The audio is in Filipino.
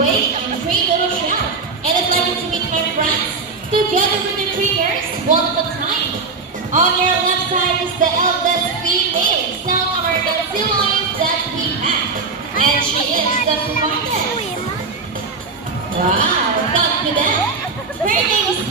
away in 3 little shells. And I'd like you to meet my friends together with the fingers one at a time. On your left side is the eldest female South American sea lion that we have. And she is the smartest. Wow, confident. Her name is